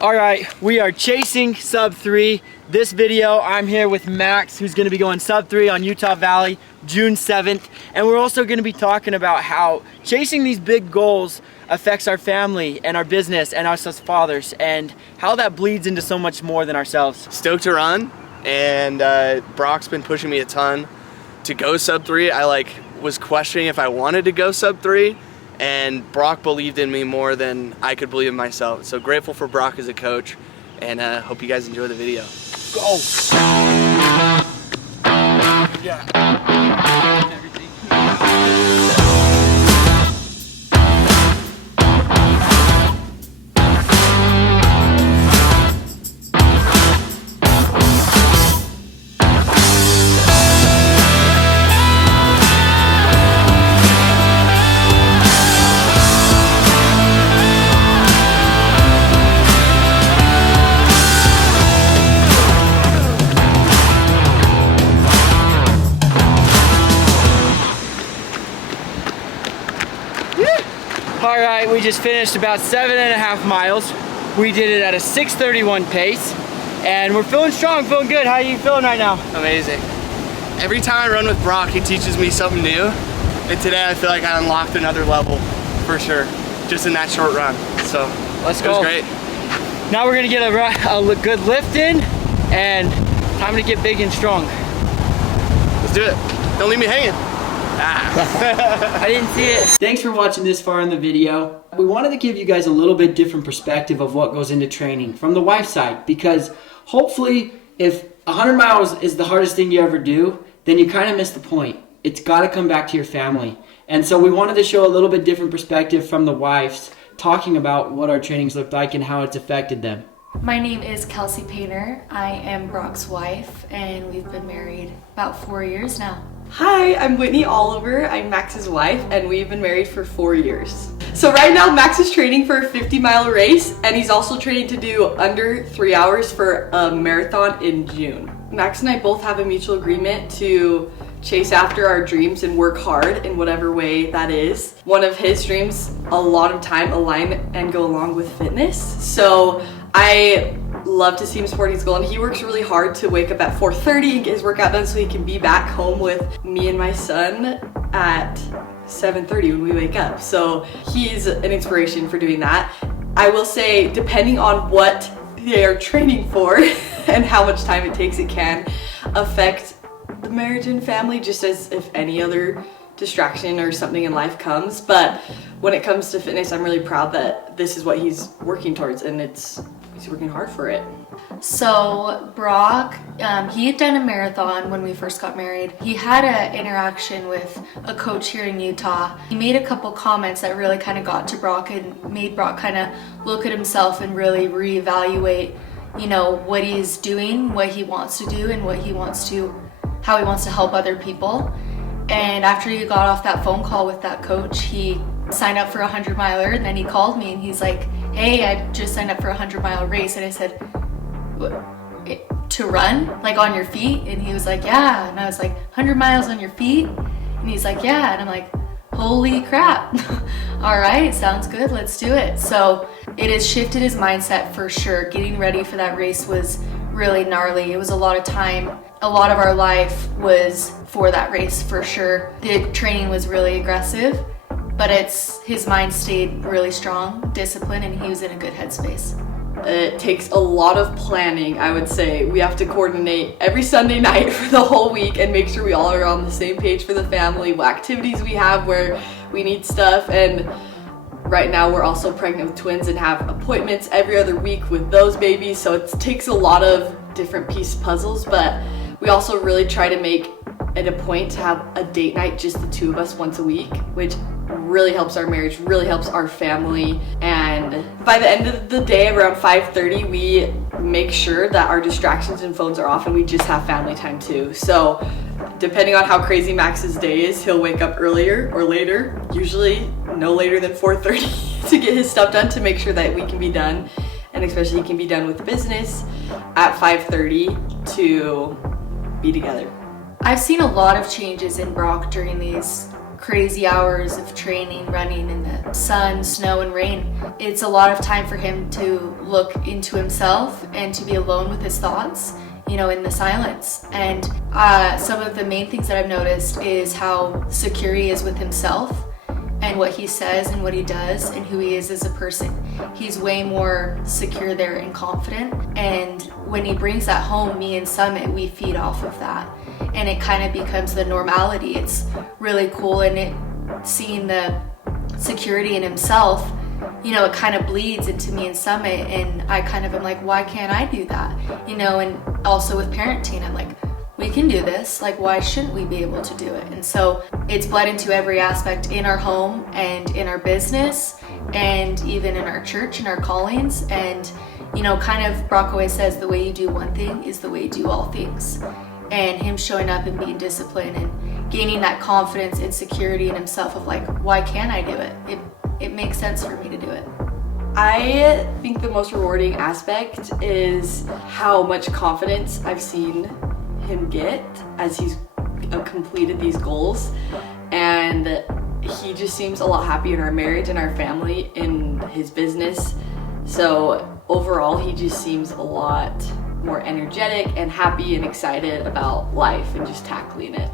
All right, we are chasing sub 3. This video, I'm here with Max, who's gonna be going sub 3 on Utah Valley, June 7th. And we're also gonna be talking about how chasing these big goals affects our family and our business and us as fathers, and how that bleeds into so much more than ourselves. Stoked to run, and Brock's been pushing me a ton to go sub 3. I was questioning if I wanted to go sub 3, and Brock believed in me more than I could believe in myself. So grateful for Brock as a coach, and hope you guys enjoy the video. Go! Yeah. All right, we just finished about 7.5 miles. We did it at a 6:31 pace, and we're feeling strong, feeling good. How are you feeling right now? Amazing. Every time I run with Brock, he teaches me something new, and today I feel like I unlocked another level for sure, just in that short run. So let's go. It was great. Now we're gonna get a good lift in, and time to get big and strong. Let's do it. Don't leave me hanging. I didn't see it. Thanks for watching this far in the video. We wanted to give you guys a little bit different perspective of what goes into training from the wife's side, because hopefully if 100 miles is the hardest thing you ever do, then you kind of miss the point. It's got to come back to your family. And so we wanted to show a little bit different perspective from the wives, talking about what our trainings looked like and how it's affected them. My name is Kelsey Painter. I am Brock's wife, and we've been married about 4 years now. Hi, I'm Whitney Oliver. I'm Max's wife, and we've been married for 4 years. So right now, Max is training for a 50-mile race, and he's also training to do under 3 hours for a marathon in June. Max and I both have a mutual agreement to chase after our dreams and work hard in whatever way that is. One of his dreams, a lot of time align and go along with fitness. So I love to see him supporting his goal, and he works really hard to wake up at 4:30 and get his workout done so he can be back home with me and my son at 7:30 when we wake up. So he's an inspiration for doing that. I will say, depending on what they are training for and how much time it takes, it can affect the marriage and family, just as if any other distraction or something in life comes. But when it comes to fitness, I'm really proud that this is what he's working towards, and he's working hard for it. So Brock, he had done a marathon when we first got married. He had an interaction with a coach here in Utah. He made a couple comments that really kind of got to Brock and made Brock kind of look at himself and really reevaluate, what he's doing, what he wants to do, and how he wants to help other people. And after he got off that phone call with that coach, he signed up for a 100-miler, and then he called me and he's like, hey, I just signed up for a 100-mile race. And I said, to run, on your feet? And he was like, yeah. And I was like, 100 miles on your feet? And he's like, yeah. And I'm like, holy crap. All right, sounds good, let's do it. So it has shifted his mindset for sure. Getting ready for that race was really gnarly. It was a lot of time. A lot of our life was for that race for sure. The training was really aggressive, but his mind stayed really strong, disciplined, and he was in a good headspace. It takes a lot of planning, I would say. We have to coordinate every Sunday night for the whole week and make sure we all are on the same page for the family, what activities we have, where we need stuff. And right now we're also pregnant with twins and have appointments every other week with those babies. So it takes a lot of different piece puzzles, but we also really try to make it a point to have a date night, just the two of us once a week, which really helps our marriage, really helps our family. And by the end of the day, around 5:30, we make sure that our distractions and phones are off and we just have family time too. So depending on how crazy Max's day is, he'll wake up earlier or later, usually no later than 4:30 to get his stuff done, to make sure that we can be done, and especially he can be done with business at 5:30 to be together. I've seen a lot of changes in Brock during these crazy hours of training, running in the sun, snow, and rain. It's a lot of time for him to look into himself and to be alone with his thoughts, in the silence. And some of the main things that I've noticed is how secure he is with himself and what he says and what he does and who he is as a person. He's way more secure there and confident. And when he brings that home, me and Summit, we feed off of that. And it kind of becomes the normality. It's really cool, and seeing the security in himself, it kind of bleeds into me and Summit, and I kind of am like, why can't I do that? And also with parenting, I'm like, we can do this, like why shouldn't we be able to do it? And so it's bled into every aspect in our home and in our business and even in our church and our callings. And kind of Brock always says, the way you do one thing is the way you do all things. And him showing up and being disciplined and gaining that confidence and security in himself of like, why can't I do it? It makes sense for me to do it. I think the most rewarding aspect is how much confidence I've seen him get as he's completed these goals, and he just seems a lot happier in our marriage and our family, in his business. So overall, he just seems a lot more energetic and happy and excited about life and just tackling it.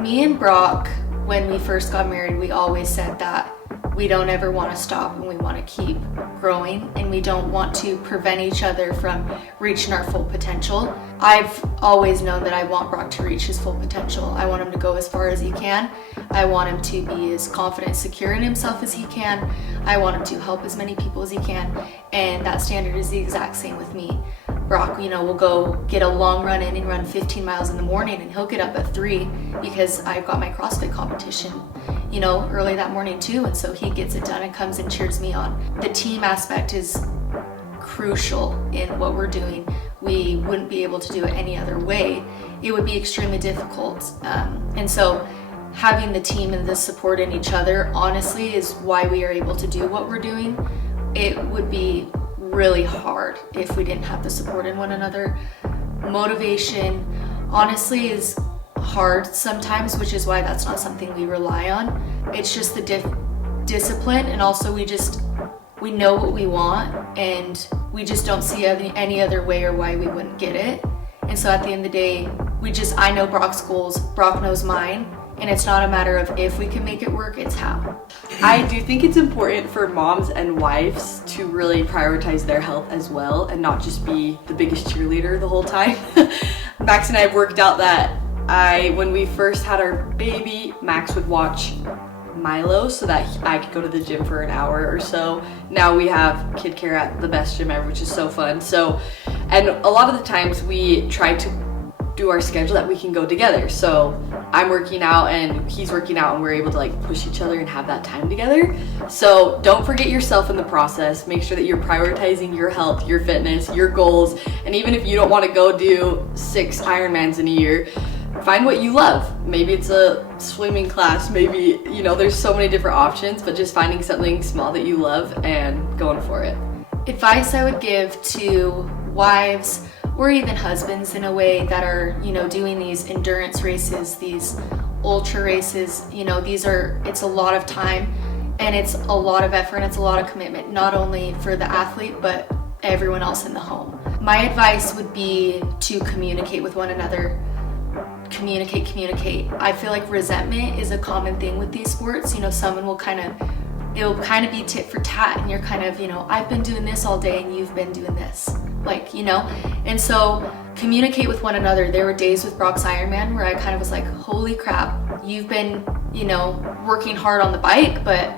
Me and Brock, when we first got married, we always said that we don't ever want to stop and we want to keep growing, and we don't want to prevent each other from reaching our full potential. I've always known that I want Brock to reach his full potential. I want him to go as far as he can. I want him to be as confident, secure in himself as he can. I want him to help as many people as he can, and that standard is the exact same with me. Brock, we'll go get a long run in and run 15 miles in the morning, and he'll get up at 3 because I've got my CrossFit competition, early that morning too. And so he gets it done and comes and cheers me on. The team aspect is crucial in what we're doing. We wouldn't be able to do it any other way. It would be extremely difficult. And so having the team and the support in each other, honestly, is why we are able to do what we're doing. It would be really hard if we didn't have the support in one another. Motivation, honestly, is hard sometimes, which is why that's not something we rely on. It's just the discipline, and also we know what we want, and we just don't see any other way or why we wouldn't get it. And so at the end of the day, I know Brock's goals, Brock knows mine, and it's not a matter of if we can make it work, it's how. I do think it's important for moms and wives to really prioritize their health as well, and not just be the biggest cheerleader the whole time. Max and I have worked out that when we first had our baby, Max would watch Milo so that I could go to the gym for an hour or so. Now we have kid care at the best gym ever, which is so fun. And a lot of the times we try to do our schedule that we can go together. So I'm working out and he's working out, and we're able to push each other and have that time together. So don't forget yourself in the process. Make sure that you're prioritizing your health, your fitness, your goals. And even if you don't want to go do 6 Ironmans in a year, find what you love. Maybe it's a swimming class, maybe, there's so many different options, but just finding something small that you love and going for it. Advice I would give to wives or even husbands in a way that are, doing these endurance races, these ultra races, it's a lot of time and it's a lot of effort and it's a lot of commitment, not only for the athlete, but everyone else in the home. My advice would be to communicate with one another. Communicate. I feel like resentment is a common thing with these sports. Someone will it'll kind of be tit for tat, and you're kind of, I've been doing this all day and you've been doing this. And so communicate with one another. There were days with Brock's Ironman where I kind of was like, holy crap, you've been, working hard on the bike, but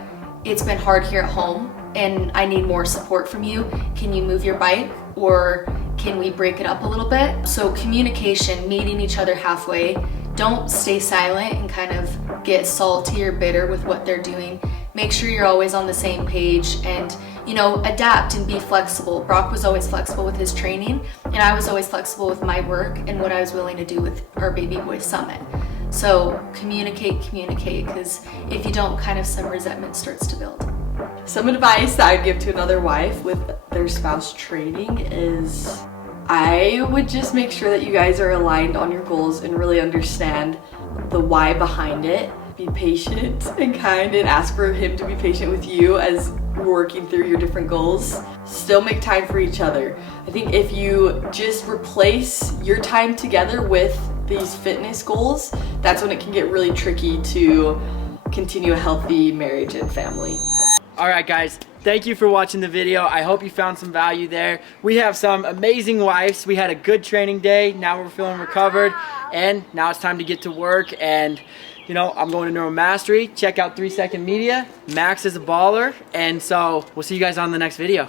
it's been hard here at home and I need more support from you. Can you move your bike, or can we break it up a little bit? So communication, meeting each other halfway. Don't stay silent and kind of get salty or bitter with what they're doing. Make sure you're always on the same page and, adapt and be flexible. Brock was always flexible with his training, and I was always flexible with my work and what I was willing to do with our baby boy Summit. So communicate, because if you don't, kind of some resentment starts to build. Some advice that I'd give to another wife with their spouse training is I would just make sure that you guys are aligned on your goals and really understand the why behind it. be patient and kind and ask for him to be patient with you as you're working through your different goals. Still make time for each other. I think if you just replace your time together with these fitness goals, that's when it can get really tricky to continue a healthy marriage and family. All right, guys, thank you for watching the video. I hope you found some value there. We have some amazing wives. We had a good training day. Now we're feeling recovered, and now it's time to get to work. And you know, I'm going to Neuro Mastery. Check out 3 Second Media. Max is a baller, and so we'll see you guys on the next video.